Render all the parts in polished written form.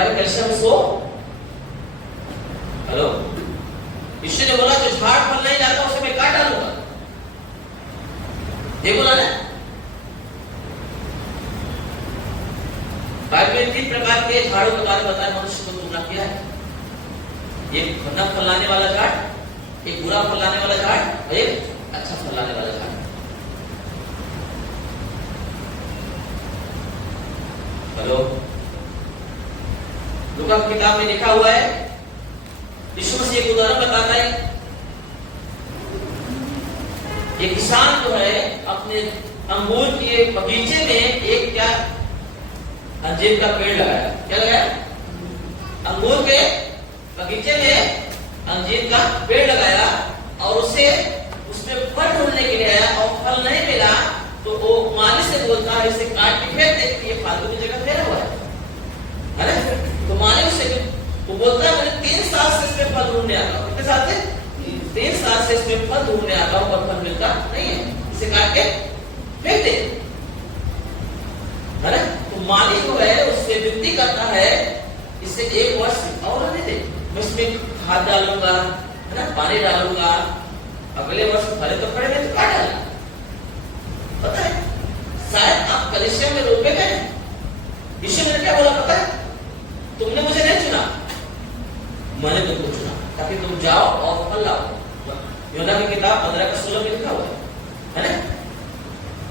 क्या कलिसिया में सो? हेलो, यीशु ने बोला जो झाड़ फल नहीं लाता उसे मैं काट डालूंगा, ये बोला ना। बाइबल में 3 प्रकार के झाड़ों के बारे में बताया मनुष्य को तुलना किया है। एक न फल लाने वाला झाड़, एक बुरा फल लाने वाला झाड़ और एक अच्छा फल लाने वाला झाड़। हेलो, लूका की किताब में लिखा हुआ है, यीशु मसीह एक उदाहरण बताता है। एक किसान जो है अपने अंगूर के बगीचे में एक क्या अंजीर का पेड़ लगाया। क्या लगाया? अंगूर के बगीचे में अंजीर का पेड़ लगाया और उसे उसमें फल ढूंढने के लिए आया और फल नहीं मिला तो वो माली से बोलता है इसे काट के फेंक दे, ये फालतू की जगह फेरा हुआ है ना। तो माली उसे वो बोलता है मैंने 3 साल से इसमें फल ढूंढने आता हूँ। कितने साल से? 3 साल से इसमें फल ढूंढने आता हूँ और फल मिलता नहीं है, इसे काट के फेंक दे, है ना। तो माली जो है उससे विनती करता है इसे 1 वर्ष और रहने दे, मैं इसमें खाद डालूंगा, है ना, पानी डालूंगा, अगले वर्ष फले तो फले नहीं तो काट डालूंगा। पता है शायद आप कलिसिया में रोपे गए। यीशु ने क्या बोला पता है? तुमने मुझे नहीं चुना, मैंने तुमको चुना ताकि तुम जाओ और फल लाओ। यूहन्ना की किताब 15:16 में लिखा हुआ है ना।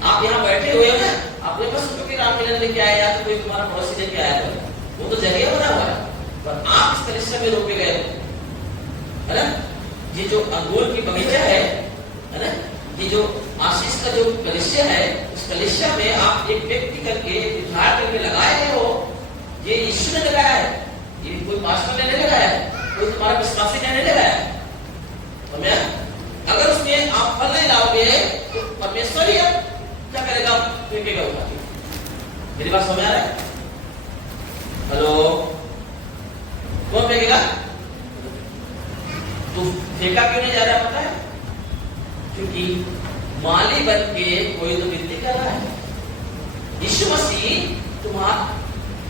आप यहाँ बैठे हुए हो ना, आपने बस क्योंकि राम मिलन लेके आए या तो कोई तुम्हारा पड़ोसी लेके आया था, वो तो जगह बना हुआ है, पर आप इस कलिसिया में रोके गए है ना। ये जो अंगूर की बगीचा है ना, ये जो आशीष का जो कलिसिया है, उस कलिसिया में आप एक व्यक्ति करके उधार करके लगाए गए हो। ये यीशु ने लगाया है, ये कोई पास्टर ने नहीं लगाया है, कोई तुम्हारा विश्वासी ने नहीं लगाया है। समझा? अगर उसमें आप फल नहीं लाओगे तो परमेश्वर ही क्या करेगा? फेंकेगा उठा के। मेरी बात समझ आ रहा है? हेलो, कौन फेंकेगा? तो फेंका क्यों नहीं जा रहा पता है? क्योंकि माली बन के कोई तो विनती कर रहा है। यीशु मसीह तुम्हारा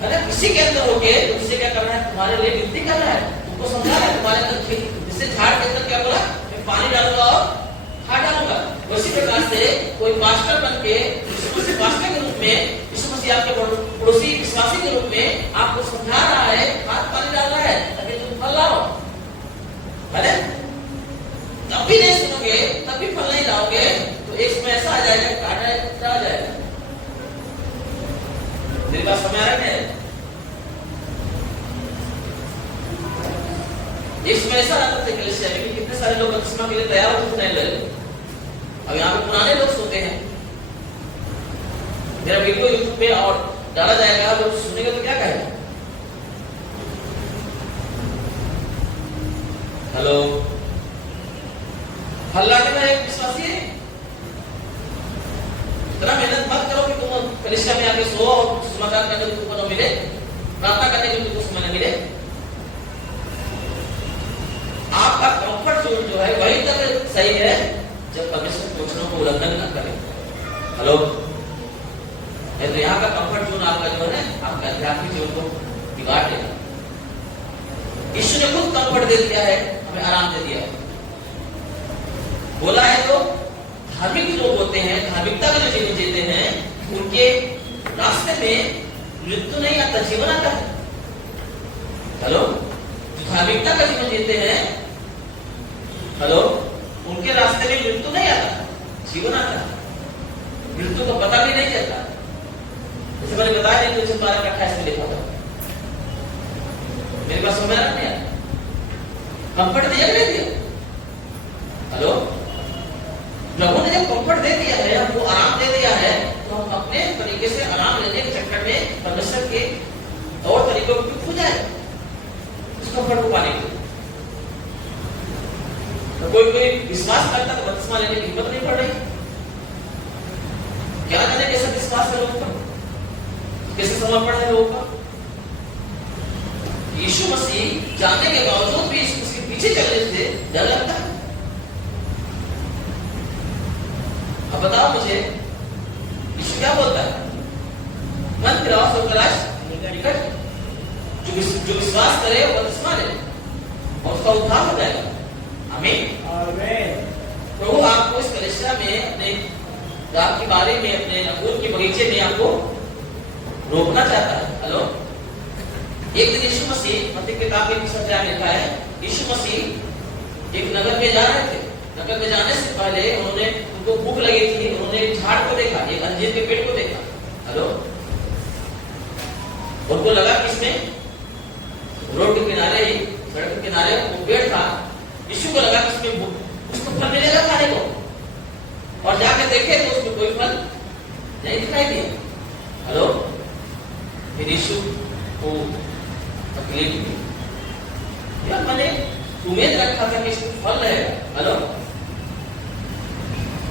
है ना, किसी के अंदर होके तुमसे क्या कर रहा है? तुम्हारे लिए विनती कर रहा है, तुमको समझा रहा है तुम्हारे अंदर, जिससे झाड़ के अंदर क्या बोला? मैं पानी डालूंगा और खाद डालूंगा। उसी प्रकार से कोई पास्टर बन के यीशु मसीह पास्टर के रूप में, यीशु मसीह आपके पड़ोसी विश्वासी के रूप में आपको समझा रहा है, खाद पानी डाल रहा है ताकि तुम फल लाओ, है ना। तब भी नहीं सुनोगे, तब भी फल नहीं लाओगे तो एक समय ऐसा आ जाएगा, काटा आ जाएगा। मेरी बात समझ आ रही है? एक समय ऐसा आता था कलिसिया में कि कितने सारे लोग बपतिस्मा के लिए तैयार होते नहीं लगे। अब यहाँ पे पुराने लोग सुनते हैं, मेरा वीडियो यूट्यूब पे और डाला जाएगा, लोग सुनेंगे तो क्या कहेगा? हेलो, फल लाने में एक विश्वासी है। इतना मेहनत मत करो कि तुम कलिसिया में आके सो और समाचार करने को तुमको न मिले, प्रार्थना करने के लिए तुमको समय न मिले। आपका कंफर्ट जोन जो है वही तक सही है जब परमेश्वर के वचनों को उल्लंघन न करें। हेलो, तो यहाँ का कंफर्ट जोन आपका जो है आपका आध्यात्मिक जीवन को बिगाड़ देगा। यीशु ने खुद कंफर्ट दे दिया है, हमें आराम दे दिया है। बोला है तो धार्मिक लोग होते हैं, धार्मिकता का जो जीवन जीते हैं, उनके रास्ते में मृत्यु नहीं आता, जीवन आता है। हेलो, जो धार्मिकता का जीवन जीते हैं, हेलो, उनके रास्ते में मृत्यु नहीं आता, जीवन आता है। मृत्यु का पता भी नहीं चलता। जैसे मैंने बताया नहीं, 12:28 में लिखा था। मेरे पास समझ आ रहा है? कंफर्ट दिया नहीं दिया? हेलो, प्रभु ने जब कंफर्ट दे दिया है, वो आराम दे दिया है, तो हम अपने तरीके से आराम लेने के चक्कर में परमेश्वर के और तरीकों को खो जाए उस कंफर्ट को पाने के लिए। तो कोई विश्वास करता तो बपतिस्मा लेने की हिम्मत नहीं पड़ रही। क्या जाने कैसा विश्वास है लोगों का, कैसे समर्पण है लोगों का। यीशु मसीह जानने के बावजूद भी उसके पीछे चलने से डर लगता है। अब बताओ मुझे, यीशु क्या बोलता है? मन क्रॉस और कलाश निकट। जो विश्वास करे वो बपतिस्मा ले और उसका उद्धार हो जाएगा। आमीन। आमीन। प्रभु आपको इस कलीसिया में अपने आपके बारे में अपने अंगूर के बगीचे में आपको रोकना चाहता है। हेलो, एक दिन यीशु मसीह मत्ती की किताब में अध्याय में लिखा है, यीशु मसीह एक नगर में जा रहे थे। नगर में जाने से पहले उनको भूख लगी थी। उन्होंने एक झाड़ को देखा, एक अंजीर के पेड़ को देखा। हेलो, उनको लगा कि इसमें रोड के किनारे ही, सड़क के किनारे वो पेड़ था। यीशु को लगा कि इसमें उसको फल मिलेगा खाने को, और जाके देखे तो उसमें कोई फल नहीं दिखाई दिया। हेलो, फिर यीशु को तकलीफ हुई, यार मैंने उम्मीद रखा था कि इसको फल रहेगा। हेलो,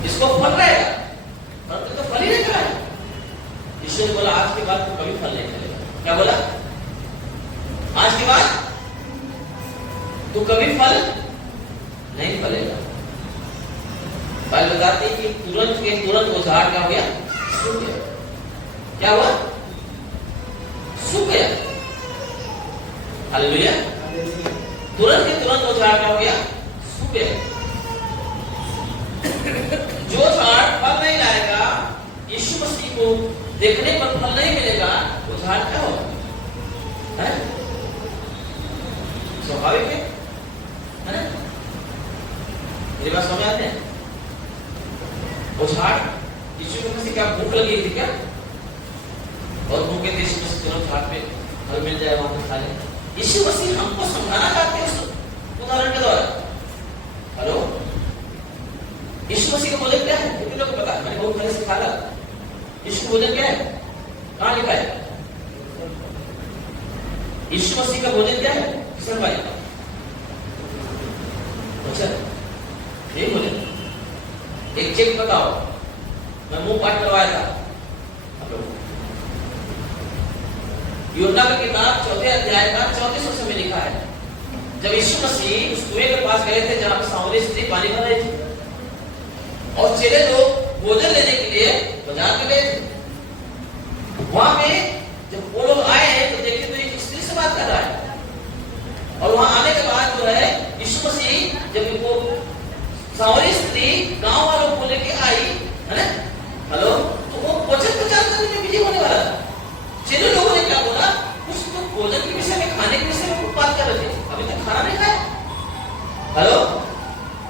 इसको फल रहेगा, परंतु तो फल ही नहीं रहा है। यीशु ने बोला आज के बाद तो कभी फल नहीं चलेगा। क्या बोला? आज के बाद तो कभी फल नहीं फलेगा। बाइबल बताती है कि तुरंत के तुरंत वो झाड़ क्या हो गया? सूख गया। क्या हुआ? सूख गया। हालेलुया। तुरंत के तुरंत वो झाड़ क्या हो गया? सूख गया। जो झाड़ फल नहीं लाएगा, यीशु मसीह को देखने पर फल नहीं मिलेगा, वो झाड़ क्या होगा? स्वाभाविक है ना? मेरी बात समझ आते हैं? वो झाड़ यीशु को किसी क्या भूख लगी थी क्या? और भूखे थे यीशु मसीह, चलो झाड़ पे फल मिल जाए, वहां पे खा ले। यीशु मसीह हमको समझाना चाहते हैं उस उदाहरण के द्वारा। हेलो, यीशु मसीह का भोजन क्या है? कितने लोगों को पता है? मैंने बहुत पहले सिखा था। यीशु का भोजन क्या है? कहां लिखा है? यीशु मसीह का भोजन क्या है? किसने भाई? अच्छा, ये भोजन एक चेक बताओ। मैं मुंह पाठ करवाया था। यूहन्ना की किताब 4 अध्याय का 34 वचन में लिखा है, जब यीशु मसीह उस कुएं के पास गए थे जहां पर सामरी स्त्री पानी भर रही थी, और चेले लोग भोजन लेने के लिए बाजार में गए थे। वहां पे जब वो लोग आए हैं तो देखे तो एक स्त्री से बात कर रहा है, और वहां आने के बाद जो है यीशु मसीह जब वो सामरी स्त्री गांव वालों को लेके आई है ना, हेलो, तो वो भोजन प्रचार करने में बिजी होने वाला था। चेले लोगों ने क्या बोला? कुछ तो भोजन के विषय में, खाने के विषय में बात कर रहे थे, अभी तक खाना नहीं खाया। हेलो,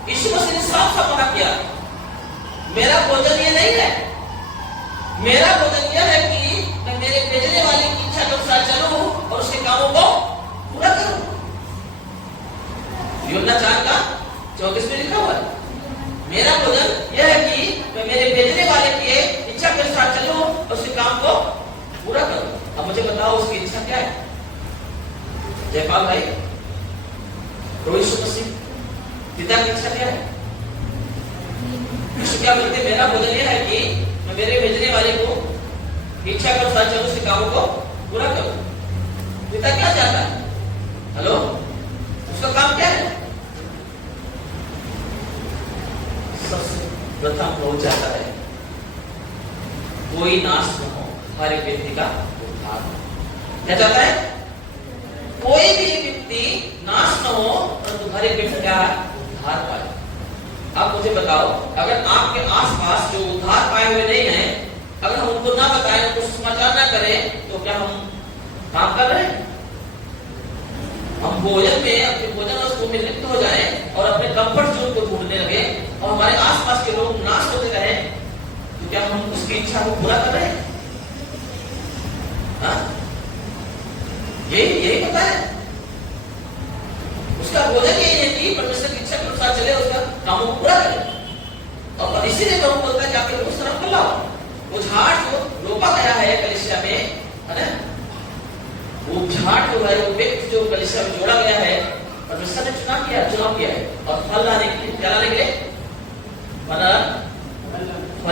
यीशु मसीह ने साफ साफ मना किया, मेरा भोजन ये नहीं है। मेरा भोजन यह है कि मैं मेरे भेजने वाले की इच्छा के अनुसार चलूं और उसके कामों को पूरा करूं। यूहन्ना 4 का 34 में लिखा हुआ है, मेरा भोजन यह है कि मैं मेरे भेजने वाले की इच्छा के अनुसार चलूं और उसके काम को पूरा करो। अब मुझे बताओ उसकी इच्छा क्या है? जयपाल भाई, प्रभु यीशु मसीह पिता की इच्छा क्या है? यीशु क्या बोलते? मेरा भोजन यह है कि मैं मेरे भेजने वाले को इच्छा के अनुसार चलूं, उसके कामों को पूरा करूं। पिता क्या चाहता है? हेलो, उसका काम क्या है? सबसे प्रथम वो चाहता है कोई नाश न हो, हर एक व्यक्ति का उद्धार हो। क्या चाहता है? कोई भी व्यक्ति नाश न हो, परंतु हर एक व्यक्ति का उद्धार पाए। अब मुझे बताओ, अगर आपके आसपास जो उद्धार पाए हुए नहीं हैं, अगर हम उनको ना बताएं, उनको समाचार ना करें, तो क्या हम काम कर रहे हैं? हम भोजन में अपने भोजन वस्तु में लिप्त हो जाएं और अपने कंफर्ट जोन को ढूंढने लगे और हमारे आसपास के लोग नाश होते रहे, तो क्या हम उसकी इच्छा को पूरा कर रहे हैं? यही पता है। उसका भोजन यही है कि परमेश्वर की इच्छा के अनुसार चले, उसका कामों को पूरा करे। और इसीलिए प्रभु बोलता है जाके उस तरफ लाओ। वो झाड़ जो रोपा गया है कलीसिया में, है ना, वो झाड़ जो है, वो व्यक्ति जो कलीसिया में जोड़ा गया है, परमेश्वर ने चुनाव किया है और फल लाने के लिए। क्या लाने के लिए? फल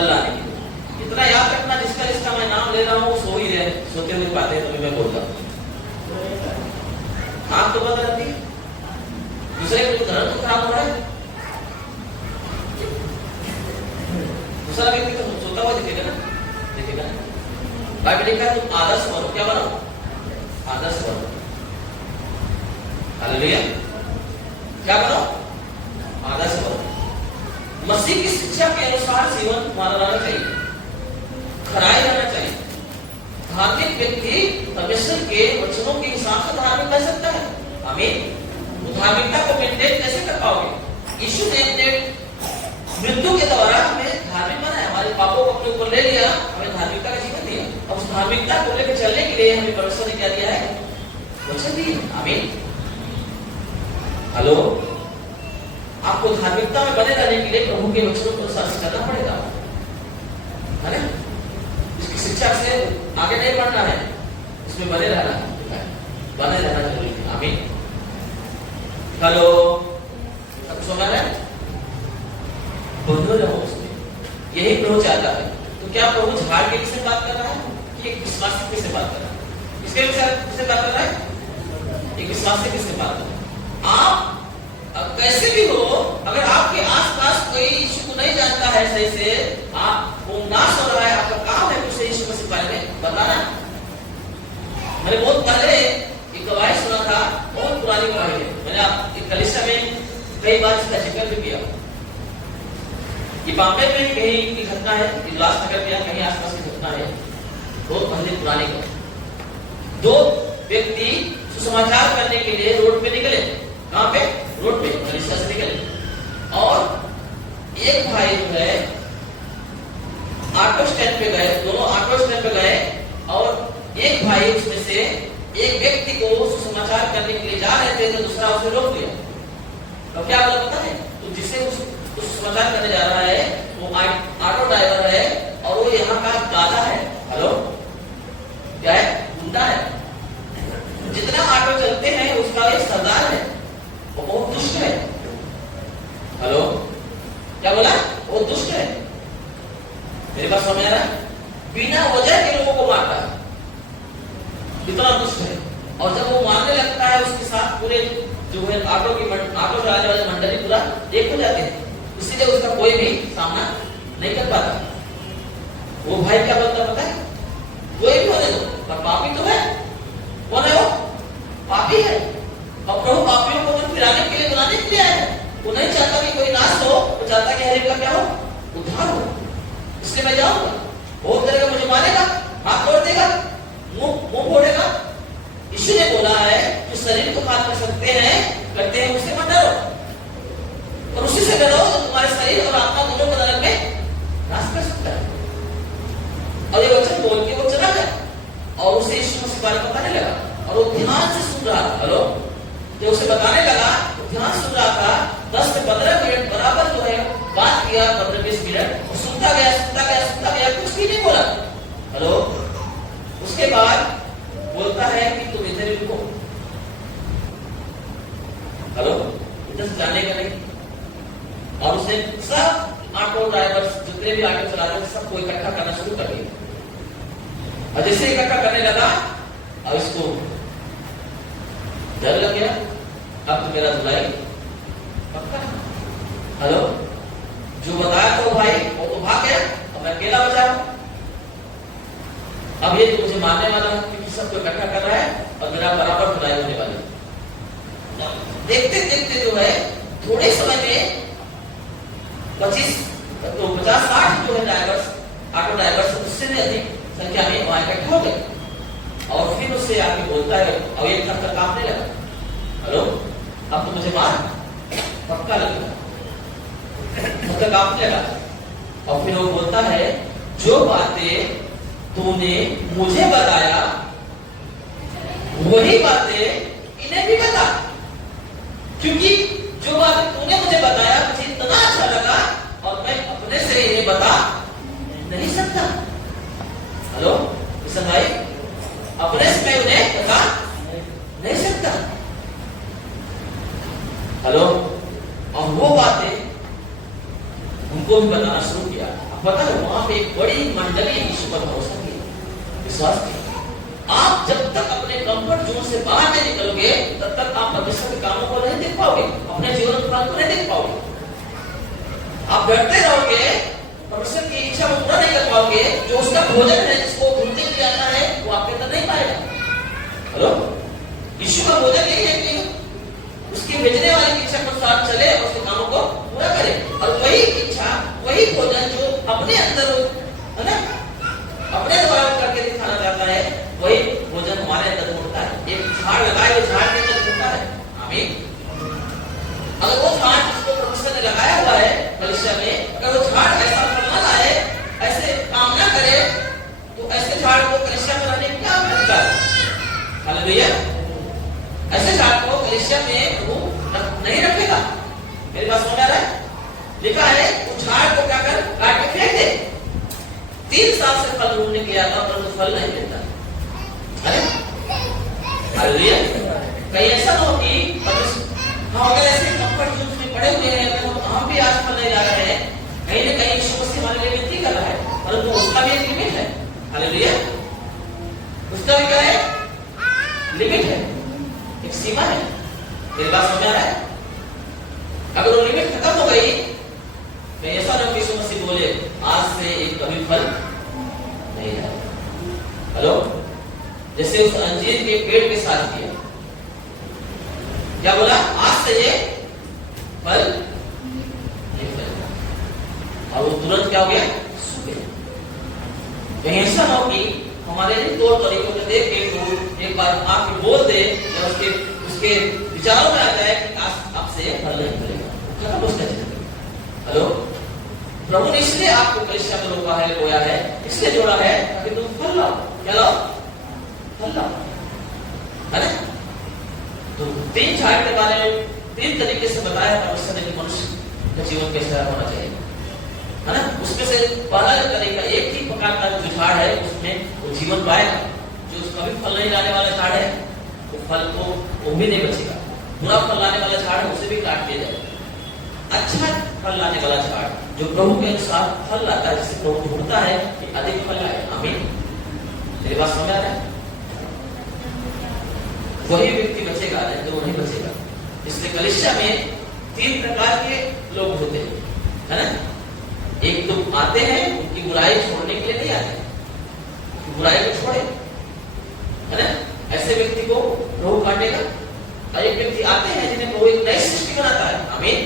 लाने के लिए। इतना याद रखना, जिसका मैं नाम ले रहा हूँ सो ही रहे, सोते हुए पाते हैं, तभी मैं बोलता हूँ। आंख तो बंद रहती है, दूसरे को धर्म तो खराब हो रहा है, दूसरा व्यक्ति तो सोता हुआ दिखेगा ना। बाइबल लिखा है तुम आदर्श बनो। क्या बनो? आदर्श बनो। हालेलुया। क्या बनो? आदर्श बनो। मसीह की शिक्षा के अनुसार जीवन तुम्हारा रहना चाहिए, खराई रहना चाहिए। धार्मिक व्यक्ति परमेश्वर के वचनों के हिसाब से धार्मिक बन सकता है। आमीन। धार्मिकता को मेंटेन कैसे कर पाओगे? यीशु ने अपने मृत्यु के द्वारा हमें धार्मिक बनाया, हमारे पापों को अपने ऊपर ले लिया, हमें धार्मिकता का जीवन दिया। अब उस धार्मिकता को लेकर चलने के लिए हमें परमेश्वर ने क्या दिया है? वचन दिया। आमीन। हेलो, आपको धार्मिकता में बने रहने के लिए प्रभु के वचनों को अनुसार करना पड़ेगा, है ना? इसकी शिक्षा से आगे नहीं बढ़ना है, इसमें बने रहना है, बने रहना जरूरी है। आमीन। हेलो, सब सुना है? बंधु रहो उसमें, यही प्रभु चाहता है। तो क्या प्रभु झाड़ के किससे बात कर रहा है कि एक विश्वासी किससे बात कर रहा है? इसके विचार किससे बात कर रहा है? एक विश्वासी किससे बात कर रहा है? आप कैसे भी हो, अगर आपके आसपास कोई यीशु को नहीं जानता है सही से, आप वो नाश हो रहा है, आपका काम है उसे यीशु मसीह के बारे में बताना। मैंने बहुत पहले एक गवाही सुना था, बहुत पुरानी गवाही है, मैंने आप एक कलीसिया में कई बार इसका जिक्र भी किया। ये बॉम्बे में कहीं की घटना है, उल्लासनगर में कहीं आसपास की घटना है, बहुत पहले पुरानी गवाही। दो व्यक्ति सुसमाचार करने के लिए रोड पे निकले। कहां पे? रोड पे, कलीसिया से निकले। और एक भाई जो है ऑटो स्टैंड पे गए, दोनों ऑटो स्टैंड पे गए, और एक भाई उसमें से एक व्यक्ति को सुसमाचार करने के लिए जा रहे थे, तो दूसरा उसे रोक दिया। तो क्या बोला पता है? तो जिसे उस समाचार करने जा रहा है वो ऑटो ड्राइवर है, और वो यहाँ का दादा है। हेलो, क्या है? गुंडा है। जितना ऑटो चलते हैं उसका एक सरदार है, वो बहुत दुष्ट है। हेलो, क्या बोला? वो दुष्ट है। मेरे पास समझ आ रहा है? बिना वजह के लोगों को मारता है, इतना दुष्ट है। और जब वो मारने लगता है, उसके साथ पूरे जो है ऑटो चलाने वाले मंडली पूरा एक हो जाते हैं, इसीलिए उसका कोई भी सामना नहीं कर पाता। वो भाई क्या बोलता पता है? कोई भी होने दो, पर पापी तो है। कौन है वो? पापी है। और प्रभु पापियों को तो फिराने के लिए, बुलाने के लिए आया है। वो नहीं चाहता कि कोई नाश हो, वो चाहता कि हर एक का क्या हो? उद्धार हो। इसलिए मैं जाऊंगा, वो करेगा, मुझे मारेगा, हाथ तोड़ देगा, मुंह फोड़ेगा। यीशु ने बोला है जो शरीर को खाद कर सकते हैं, करते हैं, उससे मत डरो, और उसी से डरो तो तुम्हारे शरीर और आत्मा दोनों को नरक में नाश कर सकता है। और ये वचन बोल के वो चला गया, और उसे यीशु मसीह बारे में बताने लगा, और वो ध्यान से सुन रहा था। हेलो, जो उसे बताने लगा, ध्यान सुन रहा था। 10 से 15 मिनट बराबर जो है बात किया, 15-20 मिनट, और सुनता गया, कुछ भी नहीं बोला। हेलो, उसके बाद बोलता है कि तुम इधर ही रुको। हेलो, इधर से जाने का नहीं। और उसने सब ऑटो ड्राइवर जितने भी ऑटो चला रहे थे सबको इकट्ठा करना शुरू कर दिया। और जैसे इकट्ठा करने लगा, अब इसको डर लग गया, अब तो मेरा धुलाई पक्का। हेलो, जो बताया तो भाई वो तो भाग गया, अब मैं अकेला बचा हूं। अब ये तो मुझे मारने वाला है, क्योंकि सबको इकट्ठा कर रहा है, और मेरा बराबर धुलाई होने वाली है। देखते देखते जो है थोड़े समय में 50-60 जो है ड्राइवर्स, ऑटो ड्राइवर्स, उससे भी अधिक संख्या में वहां इकट्ठे हो गए। और फिर उससे आके बोलता है, और ये थक कांपने लगा। हेलो, अब तो मुझे मार पक्का लगेगा, थक कांपने लगा। और फिर वो बोलता है, जो बातें तूने मुझे बताया वही बातें इन्हें भी बता, क्योंकि जो बातें तूने मुझे बताया मुझे इतना अच्छा लगा, और मैं अपने से इन्हें बता नहीं सकता। हेलो किशन भाई, अपने से मैं उन्हें बता नहीं सकता। हेलो, और वो बातें उनको भी बताना शुरू किया। पता है वहां पे एक बड़ी मंडली यीशु पर भरोसा किया, विश्वास किया। आप जब तक अपने कंफर्ट जोन से बाहर नहीं निकलोगे, तब तक आप परमेश्वर के कामों को नहीं देख पाओगे, अपने जीवन को नहीं देख पाओगे। आप डरते रहोगे, परमेश्वर की इच्छा को पूरा नहीं कर पाओगे। जो उसका भोजन है, जिसको ढूंढने के लिए आता है, वो आपके अंदर नहीं पाएगा। हेलो, यीशु का भोजन यही है कि उसके भेजने वाले की इच्छा के अनुसार चले और उसके कामों को पूरा करे। और वही इच्छा, वही भोजन जो अपने अंदर है ना, अपने द्वारा करके दिखाना चाहता है, वही भोजन हमारे अंदर होता है। एक झाड़ लगाए, वो झाड़ के अंदर होता है। आमीन। अगर वो झाड़ जिसको परमेश्वर ने लगाया हुआ है कलीसिया में, अगर वो झाड़ ऐसा फल ना लाए, ऐसे काम ना करे, तो ऐसे झाड़ को कलीसिया में रहने की क्या आवश्यकता है? हालेलुया। ऐसे झाड़ को कलीसिया में वो नहीं रखेगा। मेरी बात समझ आ रहा है? लिखा है उस झाड़ को क्या कर, काट के फेंक दे। 3 साल से फल ढूंढने के लिए आता, परंतु फल नहीं मिलता। अरे हालेलुया। कहीं ऐसा ना हो कि हम अगर ऐसे कंफर्ट जोन में पड़े हुए हैं, तो हम भी आज फल नहीं ला रहे हैं, कहीं ना कहीं यीशु मसीह हमारे लिए विनती कर रहा है, परंतु उसका भी एक लिमिट है। हालेलुया। उसका भी क्या है? लिमिट है, एक सीमा है। मेरी बात समझ आ रहा है? अगर वो लिमिट खत्म हो गई, तो ऐसा ना यीशु मसीह बोले आज से एक कभी फल नहीं आएगा। हेलो, जैसे उस अंजीर के पेड़ के साथ किया, क्या बोला? आज से ये फल नहीं फलेगा। और वो तुरंत क्या हो गया? सूख गया। कहीं ऐसा ना हो कि हमारे तौर तरीकों को देख के वो एक बार आपके बोल दे या उसके विचारों में आ जाए कि आज आपसे फल नहीं फलेगा, खत्म उसका चीज। हेलो, प्रभु ने इसलिए आपको कलीसिया में रोका है, रोया है, इसलिए जोड़ा है कि तुम फल लाओ। क्या लाओ? फल लाओ, है ना? तो 3 झाड़ के बारे में 3 तरीके से बताया परमेश्वर ने कि मनुष्य का जीवन कैसा होना चाहिए, है ना? उसमें से पहला जो तरीका, एक ही प्रकार का जो झाड़ है उसमें वो जीवन पाएगा। जो कभी फल नहीं लाने वाला झाड़ है, वो फल को वो भी नहीं बचेगा। बुरा फल लाने वाला झाड़ है, उसे भी काट दिया जाएगा। अच्छा फल लाने वाला झाड़ जो प्रभु के अनुसार फल लाता है, जिससे प्रभु ढूंढता है कि अधिक फल लाए। आमीन। मेरी बात समझ आ रहा है? वही व्यक्ति बचेगा, नहीं तो वो नहीं बचेगा। इसलिए कलीसिया में 3 प्रकार के लोग होते हैं, है ना? एक तो आते हैं उनकी बुराई छोड़ने के लिए नहीं आते, बुराई को छोड़े, है ना? ऐसे व्यक्ति को प्रभु काटेगा। और एक व्यक्ति आते हैं जिन्हें प्रभु एक नई सृष्टि बनाता है। आमीन।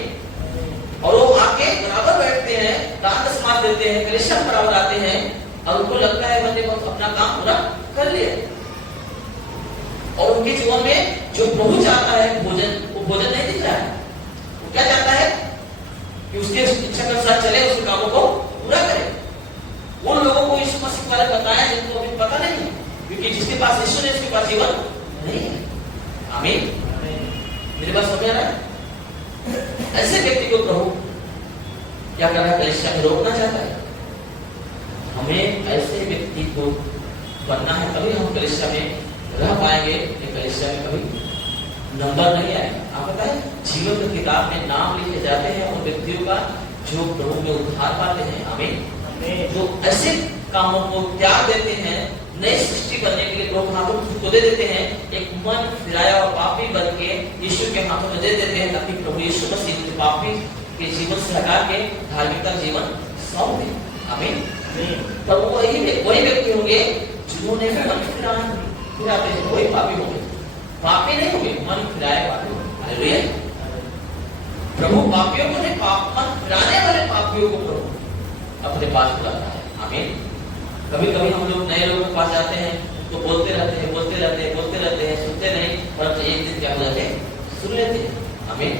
और वो आके बराबर बैठते हैं, दान दशमांश देते हैं, कलीसिया में बराबर आते हैं, और उनको लगता है मैंने अपना काम पूरा कर लिया। और उनके जीवन में जो प्रभु चाहता है भोजन, वो भोजन नहीं दिख रहा है। वो क्या चाहता है कि उसके इच्छा के अनुसार चले, उसके कामों को पूरा करे। उन लोगों को यीशु मसीह के बारे में बताया जिनको अभी पता नहीं है, क्योंकि जिसके पास यीशु है उसके पास जीवन नहीं है। आमीन। मेरी बात समझ आ रहा है? ऐसे व्यक्ति को प्रभु क्या कर रहा है? कलीसिया में रोकना चाहता है। हमें ऐसे व्यक्ति को बनना है, तभी हम कलीसिया में रह पाएंगे। कलीसिया में कभी नंबर नहीं आएगा। आप पता है, जीवन की किताब में नाम लिखे जाते हैं उन व्यक्तियों का जो प्रभु में उद्धार पाते हैं। आमीन। जो ऐसे कामों को त्याग देते हैं, नई सृष्टि बनने के लिए प्रभु हाथों में खुद को दे देते हैं, एक मन फिराया और पापी बन के यीशु के हाथों में दे देते हैं, ताकि प्रभु यीशु मसीह के पापी के जीवन से हटा के धार्मिकता जीवन सौंप दे। आमीन। पर वो वही व्यक्ति होंगे जिन्होंने मन फिराते हैं, वही पापी होंगे। पापी नहीं होंगे, मन फिराए पापी होंगे। हालेलुया। प्रभु पापियों को नहीं, मन फिराने वाले पापियों को प्रभु अपने पास बुलाता है। आमीन। कभी कभी हम लोग नए लोगों के पास जाते हैं, तो बोलते रहते हैं, सुनते नहीं, परंतु एक दिन क्या हो जाते हैं? सुन लेते हैं। आमीन।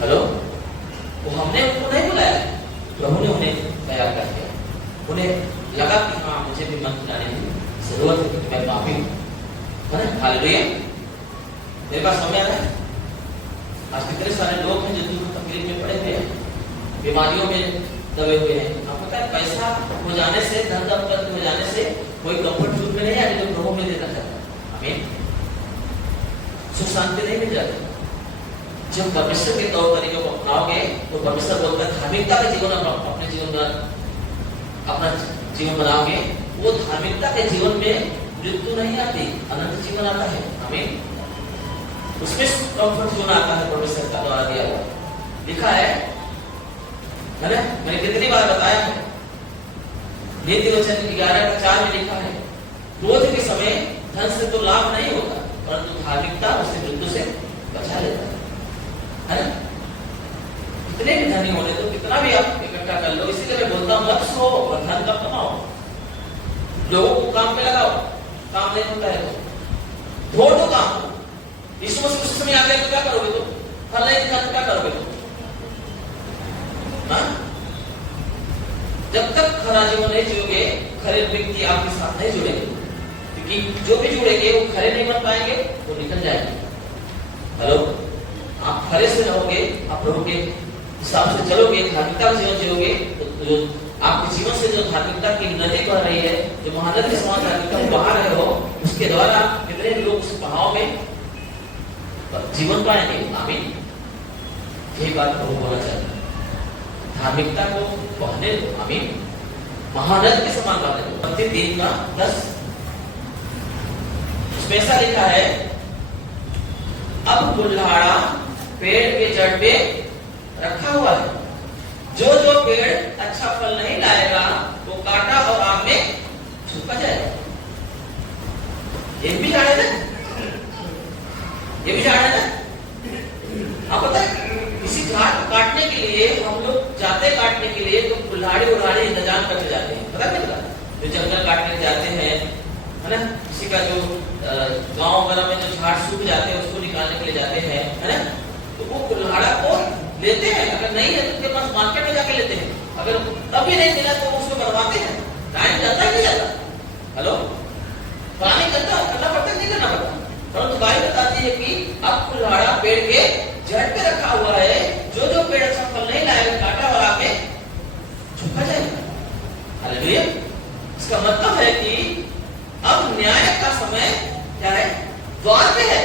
हेलो, तो हमने उनको नहीं बुलाया, प्रभु ने उन्हें तैयार कर दिया। उन्हें लगा कि हाँ, मुझे भी मन फिराने की जरूरत है, क्योंकि मैं पापी हूँ, है ना? हालेलुया। मेरे पास समझ आ रहा है? आज कितने सारे लोग हैं जो दुख तकलीफ में पड़े हुए हैं, बीमारियों में दबे हुए हैं। आपको पता है, पैसा हो जाने से, धन दौलत हो जाने से कोई कंफर्ट जोन में नहीं आने जो प्रभु में देना चाहता है। आमीन। सुख शांति नहीं मिल जाती। जब परमेश्वर के तौर तरीकों को अपनाओगे, तो परमेश्वर बोलता है धार्मिकता का जीवन अपने जीवन में अपना जीवन बनाओगे, वो धार्मिकता के जीवन में मृत्यु नहीं आती, अनंत जीवन आता है। आमीन। उसमें कंफर्ट जोन आता है, परमेश्वर का द्वारा दिया हुआ लिखा है ना? मैंने कितनी बार बताया है, नीति वचन 11:4 में लिखा है, क्रोध के समय धन से तो लाभ नहीं होता, परंतु धार्मिकता उससे मृत्यु से बचा लेता काम नहीं होता है तो छोड़ दो काम को। यीशु मसीह उस समय आ गया तो क्या करोगे तुम? फल नहीं दिखा तो क्या करोगे तुम? हाँ? जब तक खरा जीवन नहीं जियोगे, खरे व्यक्ति आपके साथ नहीं जुड़ेंगे, क्योंकि जो भी जुड़ेंगे वो खरे नहीं बन पाएंगे, वो निकल जाएंगे। हेलो, आप खरे से रहोगे, आप प्रभु के हिसाब से चलोगे, धार्मिकता का जीवन जियोगे, तो जो आपके जीवन से जो धार्मिकता की नदी बह रही है, जो महानदी के समान धार्मिकता में बहा रहे हो, उसके द्वारा कितने लोग उस बहाव में जीवन पाएंगे। आमीन। यही बात प्रभु बोलना चाहते हैं, धार्मिकता को बहने दो। आमीन। महानदी के समान बहने दो। 3:10 उसमें ऐसा लिखा है, अब कुल्हाड़ा पेड़ के जड़ पे रखा हुआ है, जो जो पेड़ अच्छा फल नहीं लाएगा वो काटा और आग में झोंका जाएगा। ये भी जाने ना, ये भी जाने ना। आप पता है, किसी झाड़ को काटने के लिए हम लोग जाते हैं, काटने के लिए तो कुल्हाड़ी उल्हाड़ी इंतजाम करके जाते हैं। पता है क्या? जो जंगल काटने जाते हैं, है ना, किसी का जो गांव वगैरह में जो झाड़ सूख जाते हैं उसको निकालने के लिए जाते हैं, है ना, तो वो कुल्हाड़ा को लेते हैं। अगर नहीं है तो उनके पास मार्केट में जाके लेते हैं, अगर तभी नहीं मिला तो उसको बनवाते हैं। टाइम जाता है नहीं जाता? हेलो, पानी करना पड़ता नहीं करना पड़ता? परंतु बाइबल बताती है कि अब कुल्हाड़ा पेड़ के जड़ पे रखा हुआ है, जो जो पेड़ अच्छा फल नहीं लाएगा काटा और आग में झोंका जाएगा। हालेलुया। इसका मतलब है कि अब न्याय का समय क्या है? द्वार पे है,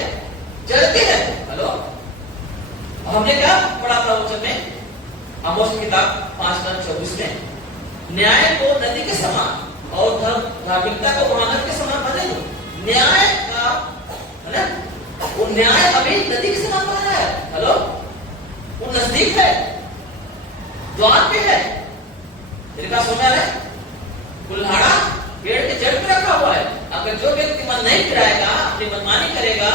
जड़ पे है। हेलो, हमने क्या पढ़ा था वचन में? आमोस की किताब 5:24 में, न्याय को नदी के समान और धार्मिकता को महानदी के समान बने दो। न्याय का, है ना, वो न्याय अभी नदी के समान बन रहा है। हेलो, वो नजदीक है, द्वार पे है। मेरे पास समझ आ रहा है? कुल्हाड़ा पेड़ के जड़ पे रखा हुआ है। अगर जो व्यक्ति मन नहीं फिराएगा, अपनी मनमानी करेगा,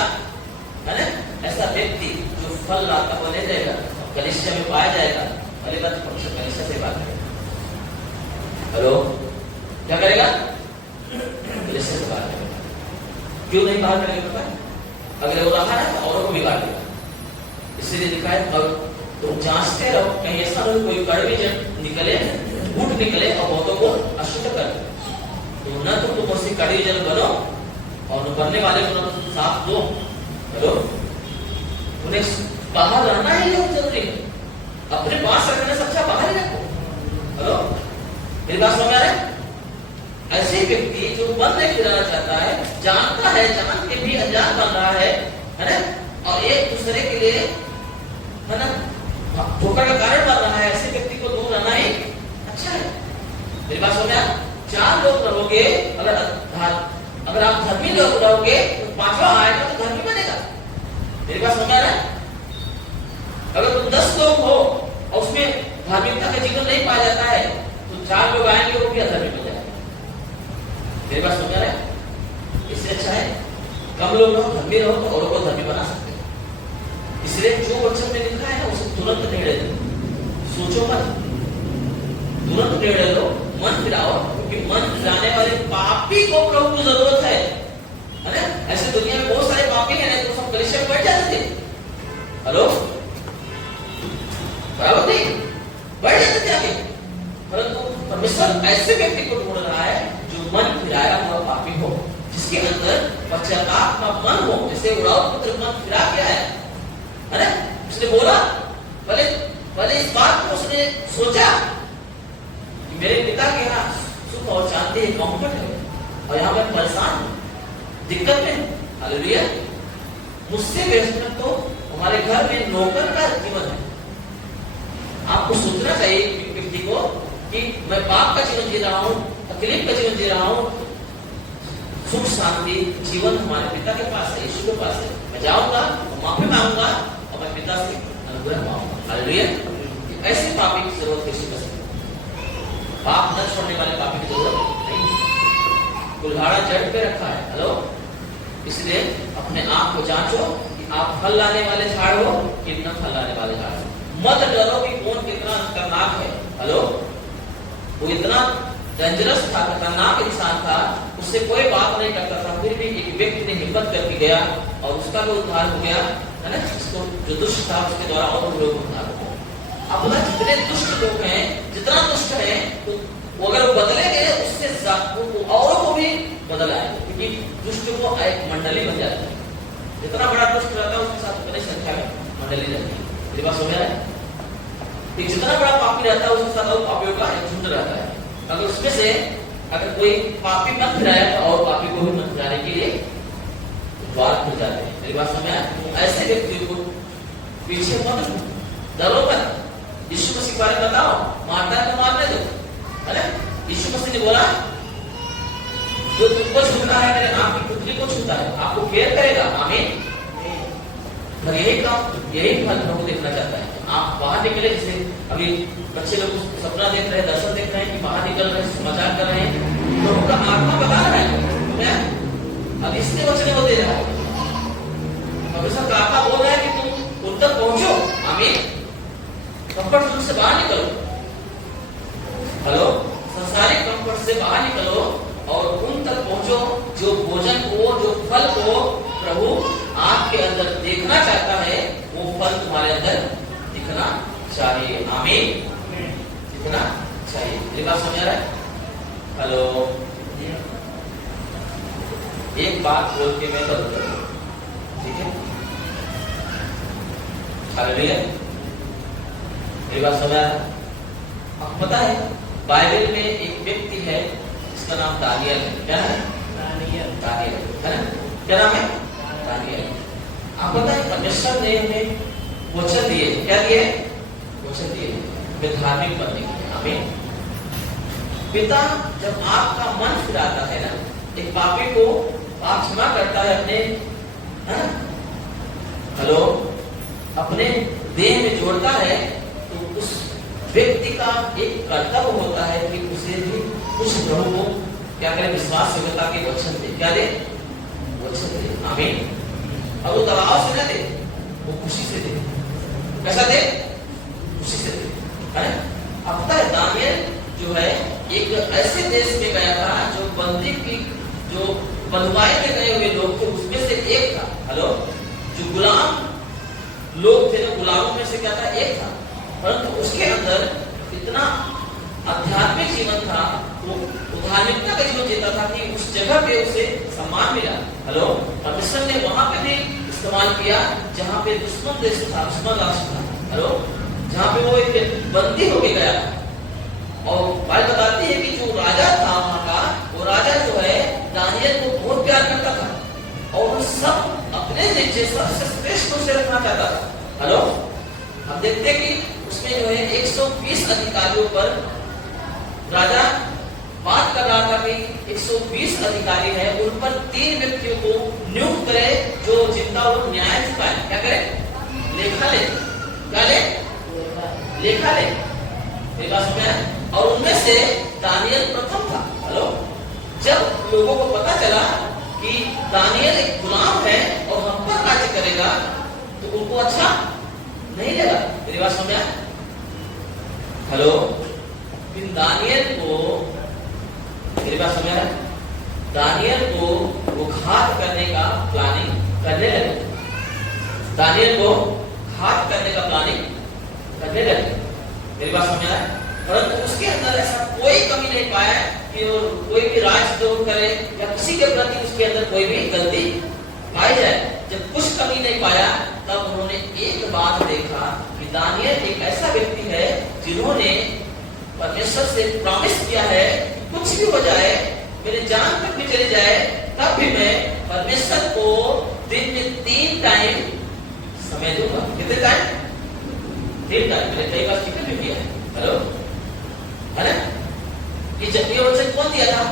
है ना, ऐसा व्यक्ति जो फल लाता हुआ नहीं रहेगा, कलीसिया में पाया जाएगा। अरे बात कलीसिया से बात करेगा। हेलो, क्या करेगा? कलीसिया से बात करेगा। क्यों नहीं बात करेगा? पता है, अगर वो रहा है तो औरों को बिगाड़ देगा। इसलिए लिखा है, और तुम जांचते रहो कहीं ऐसा नहीं कोई कड़वी जड़ निकले, फूट निकले और बहुतों को अशुद्ध कर दे। तो न तो तुम उसकी कड़वी जड़ बनो और बनने वाले को न तुम साथ दो। हेलो, उन्हें बाहर रहना ही जरूरी है। अपने पास रखने से अच्छा बाहर ही रखो। हेलो, मेरी बात समझ आ रहा है? ऐसे व्यक्ति जो बंद नहीं फिराना चाहता है, जानता है, जान के भी अनजान बन रहा है ना, और एक दूसरे के लिए, है ना, धोखा का कारण बन रहा है, ऐसे व्यक्ति को दूर रहना ही अच्छा है। मेरी बात समझ आ? 4 लोग रहोगे, अगर आप धर्मी लोग रहोगे तो 5वां आएगा तो धर्मी बनेगा। मेरी बात समझ आ रहा है? अगर तुम 10 लोग हो और उसमें धार्मिकता का जीवन नहीं पाया जाता है तो 4 लोग आएंगे वो भी अधर्मी बन जाएगा। मेरी बात समझ आ रहा है? इससे अच्छा है कम लोग रहो, धर्मी रहो तो औरों को धर्मी बना सकते हैं। इसलिए जो वचन में लिखा है उसे तुरंत निर्णय लो, सोचो मत, तुरंत निर्णय लो, मन फिराओ, क्योंकि मन फिराने वाले पापी को प्रभु की जरूरत है ना? ऐसे दुनिया में बहुत सारे पापी हैं, नहीं तो सब कलीसिया में बैठ जाते थे। हेलो, बराबर नहीं बैठ जाते थे आगे। परंतु परमेश्वर ऐसे व्यक्ति को ढूंढ रहा है जो मन फिराया हुआ पापी हो, जिसके अंदर पश्चाताप का मन हो, जैसे उड़ाऊ पुत्र मन फिरा गया है ना? उसने बोला, भले इस बात को उसने सोचा कि मेरे पिता के यहाँ सुख और शांति है, कंफर्ट है, और यहाँ मैं परेशान हूँ, दिक्कत में। हालेलुया। मुझसे बेहतर तो हमारे घर में नौकर का जीवन है। आपको सोचना चाहिए व्यक्ति को कि मैं पाप का जीवन जी रहा हूँ, तकलीफ का जीवन जी रहा हूँ, सुख शांति जीवन हमारे पिता के पास है, यीशु के पास है। मैं जाऊंगा, माफी मांगूंगा और मैं पिता से अनुग्रह मांगूंगा। हालेलुया। ऐसे पापी की जरूरत किसी को नहीं, पाप न छोड़ने वाले पापी की जरूरत नहीं। कुल्हाड़ा जड़ पे रखा है। हेलो, इसलिए अपने आप को जांचो कि आप फल लाने वाले झाड़ हो कि न फल लाने वाले झाड़ हो। मत डरो कि कौन कितना खतरनाक है। हेलो, वो इतना डेंजरस था, खतरनाक इंसान था, उससे कोई बात नहीं करता था, व्यक्ति ने हिम्मत करके गया और उसका भी उद्धार हो गया, है ना, जिसको जो दुष्ट था उसके द्वारा और लोग उद्धार हो गए। अब ना जितने दुष्ट लोग हैं, जितना दुष्ट है, तो वो अगर वो बदले गए उससे औरों को भी बदल आए, क्योंकि दुष्ट को एक मंडली बन जाती है। जितना बड़ा दुष्ट रहता है उसके साथ उतनी संख्या में मंडली रहती है। मेरी बात समझ रहा है? जितना बड़ा पापी रहता है उसके साथ और पापियों का एक झुंड रहता है। अगर उसमें से अगर कोई पापी मत फिराया तो और पापी को भी मत फिराने के लिए द्वार खुल जाते हैं। मेरी बात समझ आया? ऐसे व्यक्ति को पीछे मत डरो मत, यीशु मसीह के बारे में बताओ, मारता है तो मारने दो, है ना। यीशु मसीह ने बोला जो तुमको छूता है मेरे आपकी पुत्री को छूता है, आपको केयर करेगा। आमीन। और यही काम, यही फल प्रभु देखना चाहता है। आप बाहर निकले, जैसे अभी बच्चे लोग सपना देख रहे हैं, दर्शन देख रहे हैं कि बाहर निकल रहे हैं, समाचार कर रहे हैं, तो उनका आत्मा बता रहा है, अब इसके वचन वो दे रहा है। प्रोफेसर काका बोल रहा है कि तुम उन तक पहुंचो। आमीन। कंफर्ट जोन से बाहर निकलो। हेलो, संसारिक कंफर्ट से बाहर निकलो और उन तक पहुंचो जो भोजन को, जो फल को प्रभु आपके अंदर देखना चाहता है, वो फल तुम्हारे अंदर दिखना चाहिए। आमीन। दिखना चाहिए। ये बात समझ रहा है? हेलो, एक बात बोल के मैं बंद कर दूं, ठीक है? हालेलुया। ये बात समझ रहा है? आपको पता है बाइबल में एक व्यक्ति है जिसका नाम दानियल है। क्या है? दानियल, है ना? क्या नाम है? दानियल। आपको पता है परमेश्वर ने हमें वचन दिए। क्या दिए? वचन दिए हमें धार्मिक बनने के लिए। आमीन। पिता जब आपका मन फिराता है ना, एक पापी को आप क्षमा करता है अपने, है ना, हेलो, अपने देह में जोड़ता है, तो उस व्यक्ति का एक कर्तव्य होता है कि उसे भी उस प्रभु को क्या करे? विश्वास योग्यता के वचन दे। क्या दे? वचन दे। आमीन। और वो दबाव से न दे, वो खुशी से दे। कैसा दे? खुशी से दे, है ना। अब पता है दानियल जो है एक ऐसे देश में गया था जो बंदी की, जो बंधुआई में गए हुए लोग थे, उसमें से एक था। हेलो, जो गुलाम लोग थे, जो गुलामों में से क्या था? एक था। परंतु उसके अंदर इतना आध्यात्मिक जीवन था, वो धार्मिकता का जीवन जीता था कि उस जगह पे उसे सम्मान मिला। हेलो, परमेश्वर ने वहां पे भी इस्तेमाल किया जहां पे दुश्मन देश था, दुश्मन राष्ट्र था। हेलो, जहां पे वो एक बंदी होके गया था। और बात बताती है कि जो राजा था वहां का, वो राजा जो है दानियल को बहुत प्यार करता था और वो सब अपने नीचे सबसे श्रेष्ठ उसे रखना चाहता था। हेलो, हम देखते हैं कि उसमें जो है 120 अधिकारियों पर राजा बात कर रहा था कि 120 अधिकारी हैं, उन पर 3 व्यक्तियों को नियुक्त करे जो जिनका वो न्याय चुकाए। क्या करे? लेखा ले। क्या ले? लेखा ले। मेरी बात समझ में? और उनमें से दानियल प्रथम था। हेलो, जब लोगों को पता चला कि दानियल एक गुलाम है और हम पर राज्य करेगा, तो उनको अच्छा नहीं लगा। मेरी बात समझ में? हेलो, फिर दानियल को, मेरी बात समझ रहा है? दानियल को वो घात करने का प्लानिंग करने लगे। दानियल को घात करने का प्लानिंग करने लगे। मेरी बात समझ रहा है? परंतु उसके अंदर ऐसा कोई कमी नहीं पाया कि वो कोई भी राजद्रोह करे या किसी के प्रति उसके अंदर कोई भी गलती पाई जाए। जब कुछ कमी नहीं पाया, तब उन्होंने एक बात देखा कि दानियल एक ऐसा व्यक्ति है जिन्होंने परमेश्वर से प्रॉमिस किया है कि कुछ भी हो जाए, मेरे जान तक भी चली जाए, तब भी मैं परमेश्वर को दिन में 3 टाइम समय दूंगा। कितने टाइम? 3 टाइम। मैंने कई बार जिक्र भी किया है। हेलो, है ना? ये जब ये वचन कौन दिया था?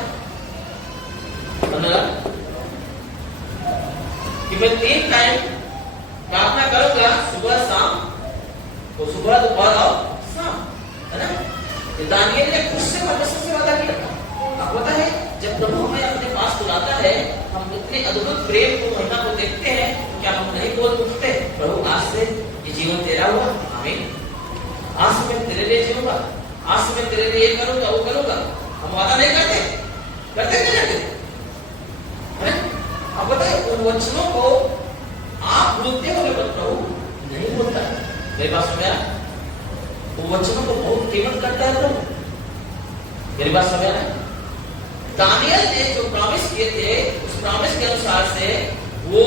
कि मैं 3 टाइम प्रार्थना करूंगा, सुबह शाम, तो सुबह दोपहर और शाम, है ना? दानियल ने खुद से परमेश्वर से वादा किया था। आपको पता है जब प्रभु हमें अपने पास बुलाता है, हम इतने अद्भुत प्रेम को, महिमा को देखते हैं, तो क्या हम नहीं बोल उठते, प्रभु आज से ये जीवन तेरा हुआ। आमीन। आज से मैं तेरे लिए जीऊंगा, आज से मैं तेरे लिए ये करूंगा, वो करूंगा। हम वादा नहीं करते? करते नहीं करते? आप बताइए है उन वचनों को आप भूलते हो लेकिन प्रभु नहीं भूलता। मेरी बात समझ आया? वो वचनों को बहुत कीमत करता है प्रभु। मेरी बात समझ आया? दानियल ने जो प्रॉमिस किए थे उस प्रॉमिस के अनुसार से वो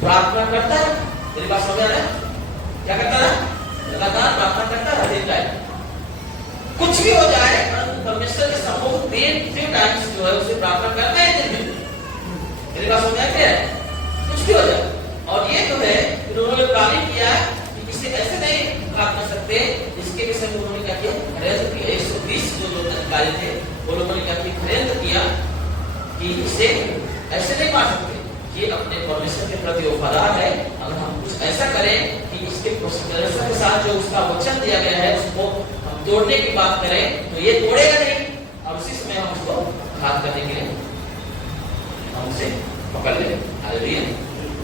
प्रार्थना करता है। मेरी बात समझ आ रहा है? क्या करता है? लगातार प्रार्थना करता रहता है। कुछ भी हो जाए परंतु परमेश्वर के सम्मुख 3 टाइम्स जो है उसे प्रार्थना करना है दिन में। मेरी बात समझ आ रही है? कुछ भी हो जाए। और ये जो है उन्होंने प्लानिंग किया कि किसी ऐसे नहीं प्रार्थना सकते जिसके विषय में उन्होंने क्या किया? खरेद किया। 120 जो लोग अधिकारी थे वो लोगों ने क्या किया? खरेद किया कि इसे ऐसे नहीं मार सकते। ये अपने परमेश्वर के प्रति वफादार है। अगर हम कुछ ऐसा करें कि इसके परमेश्वर के साथ जो उसका वचन दिया गया है उसको हम तोड़ने की बात करें तो ये तोड़ेगा नहीं। और उसी समय हम उसको घात करने के लिए हम उसे पकड़ लेंगे। हालेलुया।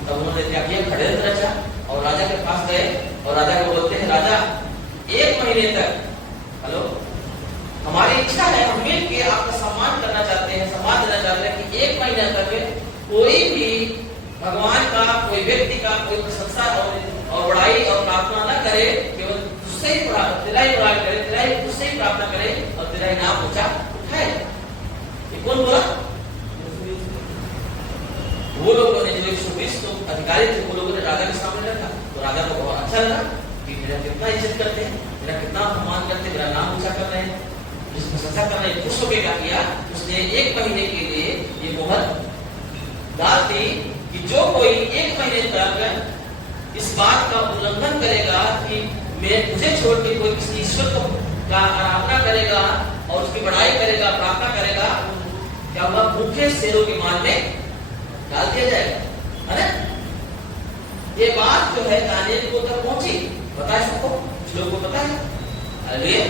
तब उन्होंने क्या किया? खड़ेद रचा और राजा के पास गए और राजा को बोलते हैं, राजा 1 महीने तक हेलो हमारी इच्छा है, हम मिल के आपका सम्मान करना चाहते हैं, सम्मान देना चाहते हैं कि 1 महीने तक कोई भी भगवान का, कोई व्यक्ति का कोई प्रशंसा और बड़ाई और प्रार्थना न करे, केवल तुझसे ही तेरा ही बड़ाई करे, तेरा ही तुझसे ही प्रार्थना करे और तेरा ही नाम ऊंचा उठाए। ये कौन बोला? वो लोगों ने जो 120 लोग अधिकारी थे वो लोगों ने राजा के सामने रखा। तो राजा को बहुत अच्छा लगा कि मेरा कितना इज्जत करते हैं, मेरा कितना सम्मान करते हैं, मेरा नाम ऊंचा कर रहे हैं, जिस प्रशंसा कर रहे हैं। खुश होकर क्या किया? उसने 1 महीने के लिए ये मोहर डाल दी कि जो कोई 1 महीने तक इस बात का उल्लंघन करेगा कि मुझे छोड़ के कोई किसी ईश्वर को का आराधना करेगा और उसकी बड़ाई करेगा, प्रार्थना करेगा, क्या हुआ? भूखे शेरों के मार में डाल दिया जाएगा। है ना? ये बात जो है दानियल को तक पहुंची। पता है सबको? कुछ लोगों को पता है? हालेलुया।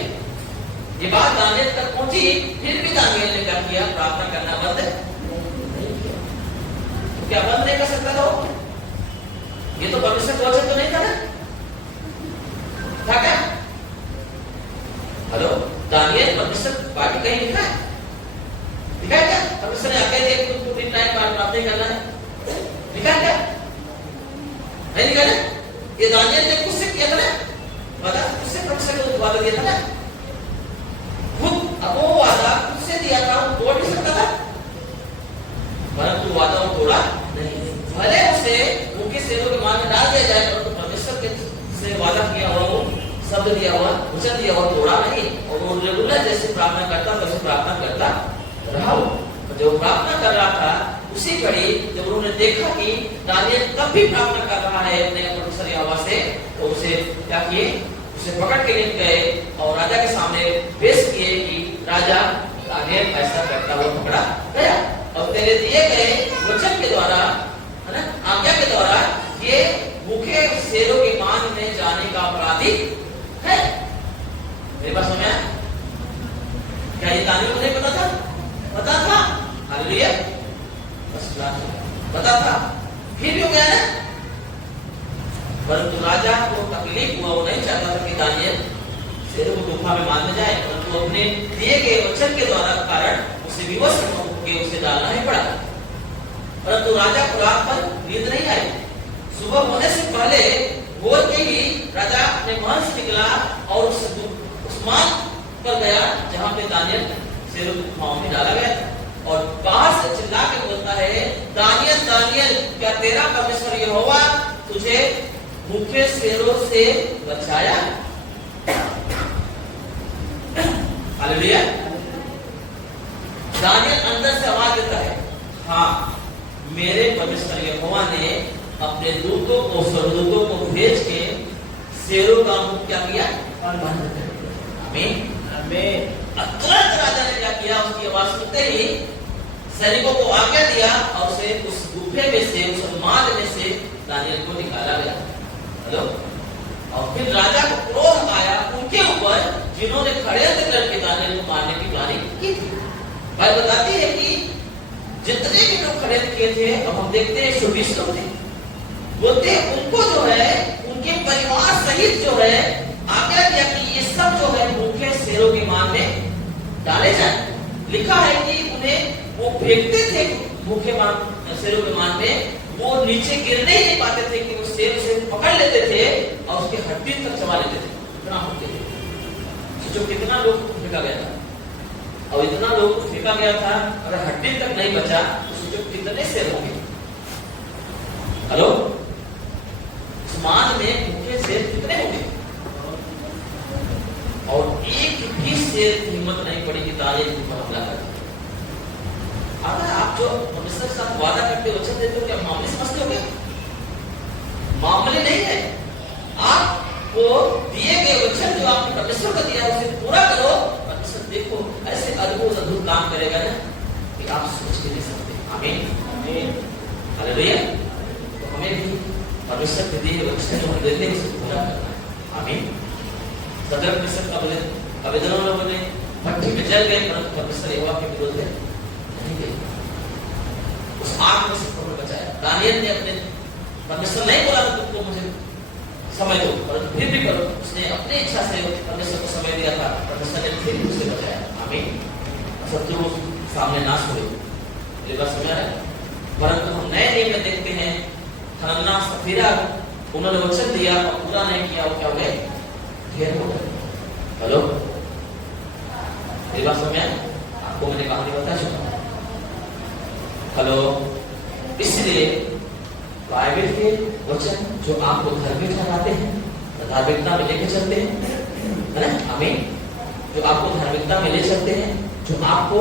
ये बात दानियल तक पहुंची, फिर भी दानियल ने क्या किया? प्रार्थना करना बंद नहीं किया। तो क्या बंद नहीं कर सकता था? ये तो परमेश्वर का वचन तो नहीं था ना? था क्या? हेलो, दानियल परमेश्वर बाकी कहीं लिखा है? लिखा है क्या? परमेश्वर ने आके दिया तुमको 3 टाइम प्रार्थना करना है, लिखा है क्या? नहीं लिखा ना? ये दानियल ने खुद से किया था ना? वादा खुद से परमेश्वर को वादा दिया था ना? खुद अब वो वादा खुद से दिया था, वो तोड़ नहीं सकता था, परंतु वादा वो तोड़ा नहीं। भले उसे भूखे शेरों के मार में डाल दिया जाए परंतु परमेश्वर के से वादा किया हुआ वो शब्द दिया हुआ वचन दिया हुआ तोड़ा नहीं। और वो रेगुलर जैसे प्रार्थना करता वैसे प्रार्थना करता रहा। जो प्रार्थना कर रहा था उसी घड़ी जब उन्होंने देखा कि दानियल तब भी प्रार्थना कर रहा है अपने परमेश्वर की आवाज से, तो उसे क्या किए? उसे पकड़ के ले गए और राजा के सामने पेश किए कि राजा, दानियल ऐसा करता हुआ पकड़ा गया और तेरे दिए गए वचन के द्वारा, है ना, आज्ञा के द्वारा ये भूखे शेरों के मान में जाने का अपराधी है। मेरे पास समझ आया? क्या ये दानियल को नहीं पता था? पता था। हालेलुया। पता था, फिर भी हो गया ना? परंतु राजा को तकलीफ हुआ, वो नहीं चाहता था कि दानियल शेरों को गुफा में मारने जाए, परंतु अपने दिए गए वचन के द्वारा कारण उसे विवश होकर उसे डालना ही पड़ा। परंतु राजा को रात पर नींद नहीं आई। सुबह होने से पहले भोर के ही राजा अपने महल से निकला और उस मार्ग पर गया जहां पे दानियल शेरों की गुफाओं में डाला गया था। और बाहर से चिल्ला के बोलता है, दानियल दानियल, क्या तेरा परमेश्वर यहोवा तुझे भूखे शेरों से बचाया? हालेलुया। दानियल अंदर से आवाज देता है, हाँ, मेरे परमेश्वर यहोवा ने अपने दूतों को, स्वर्गदूतों को भेज के शेरों का मुख क्या किया? बंद कर दिया। आमीन। तुरंत राजा ने क्या किया? उसकी आवाज सुनते ही सैनिकों को आज्ञा दिया और उसे उस गुफे में से, उस मार्ग में से दानियल को निकाला गया। हेलो। और फिर राजा को क्रोध आया उनके ऊपर जिन्होंने खड़े होकर के दानियल को मारने की प्लानिंग की थी। भाई बताती है कि जितने भी लोग खड़े किए थे, अब हम देखते हैं 120 लोग थे, बोलते हैं उनको जो है उनके परिवार सहित जो है आज्ञा दिया कि ये सब जो है भूखे शेरों के मान में डाले जाए। लिखा है कि उन्हें वो फेंकते थे भूखे शेरों के मान में, वो नीचे गिरने ही नहीं पाते थे कि वो शेर उसे पकड़ लेते थे और उसके हड्डी तक चबा लेते थे, इतना होते थे। सोचो कितना लोग फेंका गया था, और इतना लोग फेंका गया था, अगर हड्डी तक नहीं बचा तो सोचो कितने शेर होंगे। हेलो, मान में भूखे शेर कितने होंगे? और एक भी शेर हिम्मत नहीं पड़ी कि ताले पर हमला कर। अगर आप जो परमेश्वर के साथ वादा करते हो, वचन देते हो, क्या मामले समझते हो क्या? मामले नहीं है। आपको दिए गए वचन जो आपने परमेश्वर को दिया उसे पूरा करो। परमेश्वर देखो ऐसे अद्भुत अद्भुत काम करेगा ना कि आप सोच के नहीं सकते। आमीन, हालेलुया। तो हमें भी परमेश्वर के दिए वचन जो हम देते हैं उसे पूरा करना है। आमीन। सदर परमेश्वर का आवेदनों में बने भट्टी में जल गए, परंतु परमेश्वर यहोवा के विरोध में नहीं गए, उस आग में से प्रभु ने बचाया। दानियल ने अपने परमेश्वर नहीं बोला तो तुमको मुझे समय दो, परंतु फिर भी करो, उसने अपनी इच्छा से परमेश्वर को समय दिया था, परमेश्वर ने फिर भी उसे बचाया। आमीन। शत्रु सामने नाश हुए, ये बात समझ आ रहा है। परंतु हम नए नियम में देखते हैं हनन्याह सफीरा उन्होंने वचन दिया और पूरा नहीं किया, वो क्या हुए? ढेर हो गए। हेलो, ये बात समझ आया? आपको मैंने कहानी बता चुका। हेलो, इसलिए बाइबल के वचन जो आपको धार्मिक ठहराते हैं, धार्मिकता में लेके चलते हैं, है ना? आमीन। जो आपको धार्मिकता में ले चलते हैं, जो आपको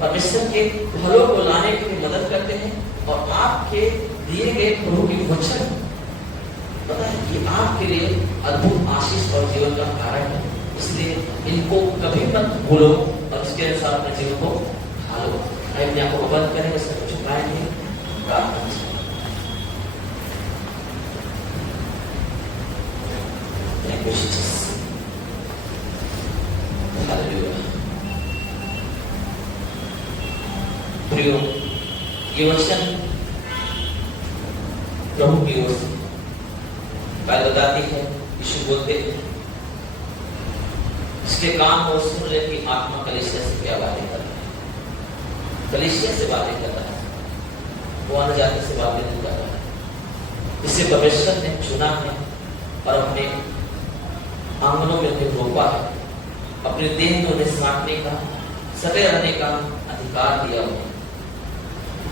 परमेश्वर के फलों को लाने के लिए मदद करते हैं, और आपके दिए गए प्रभु के वचन पता है कि आपके लिए अद्भुत आशीष और जीवन का कारण है। इसलिए इनको कभी मत भूलो और इसके अनुसार अपने जीवन को ढालो। अपने आप को बंद करें, इसका कुछ उपाय नहीं, प्रार्थना। प्रियो, ये वचन प्रभु की ओर से बात बताती है। यीशु बोलते हैं इसके काम और सुन ले कि आत्मा कलीसिया से क्या बातें कर रहा है। कलीसिया से बातें कर रहा है, वो अन्य जाति से बातें नहीं कर रहा है। इसे परमेश्वर ने चुना है और अपने आंगनों में उन्हें रोपा है, अपने देह में उन्हें साटने का, सटे रहने का अधिकार दिया उन्हें।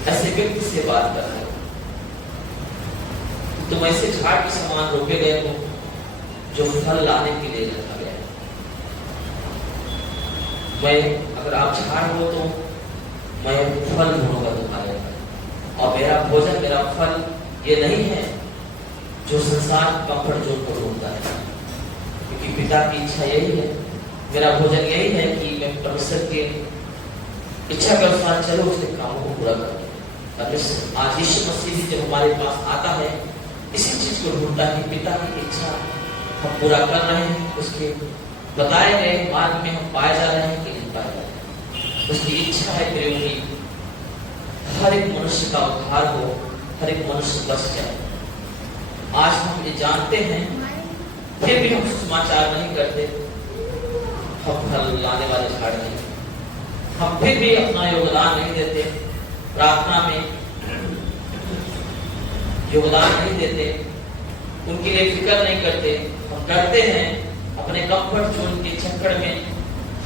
ऐसे व्यक्ति से बात कर रहे हो, तुम ऐसे झाड़ के समान रोके गए हो जो फल लाने के लिए रखा गया है। मैं अगर आप झाड़ हो तो मैं फल ढूंढूंगा तुम्हारे अंदर, और मेरा भोजन, मेरा फल ये नहीं है जो संसार कंफर्ट जोन को ढूंढता है, क्योंकि पिता की इच्छा यही है, मेरा भोजन यही है कि मैं परमेश्वर के इच्छा के अनुसार चलो, उसके कामों को पूरा करूं। आज यीशु मसीह जब हमारे पास आता है, इसी चीज को ढूंढता है, पिता की इच्छा हम पूरा कर रहे हैं, उसके बताए गए मार्ग में हम पाए जा रहे हैं कि नहीं पाए जा रहे। उसकी इच्छा है प्रेम की हर एक मनुष्य का उद्धार हो, हर एक मनुष्य बच जाए। आज हम ये जानते हैं, फिर भी हम समाचार नहीं करते, हम फल लाने वाले झाड़ नहीं, हम फिर भी अपना योगदान नहीं देते, प्रार्थना में योगदान नहीं देते, उनके लिए फिक्र नहीं करते। हम करते हैं अपने कंफर्ट जोन के चक्कर में,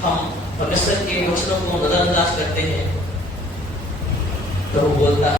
हम परमेश्वर के वचनों को नजरअंदाज करते हैं। तो वो बोलता है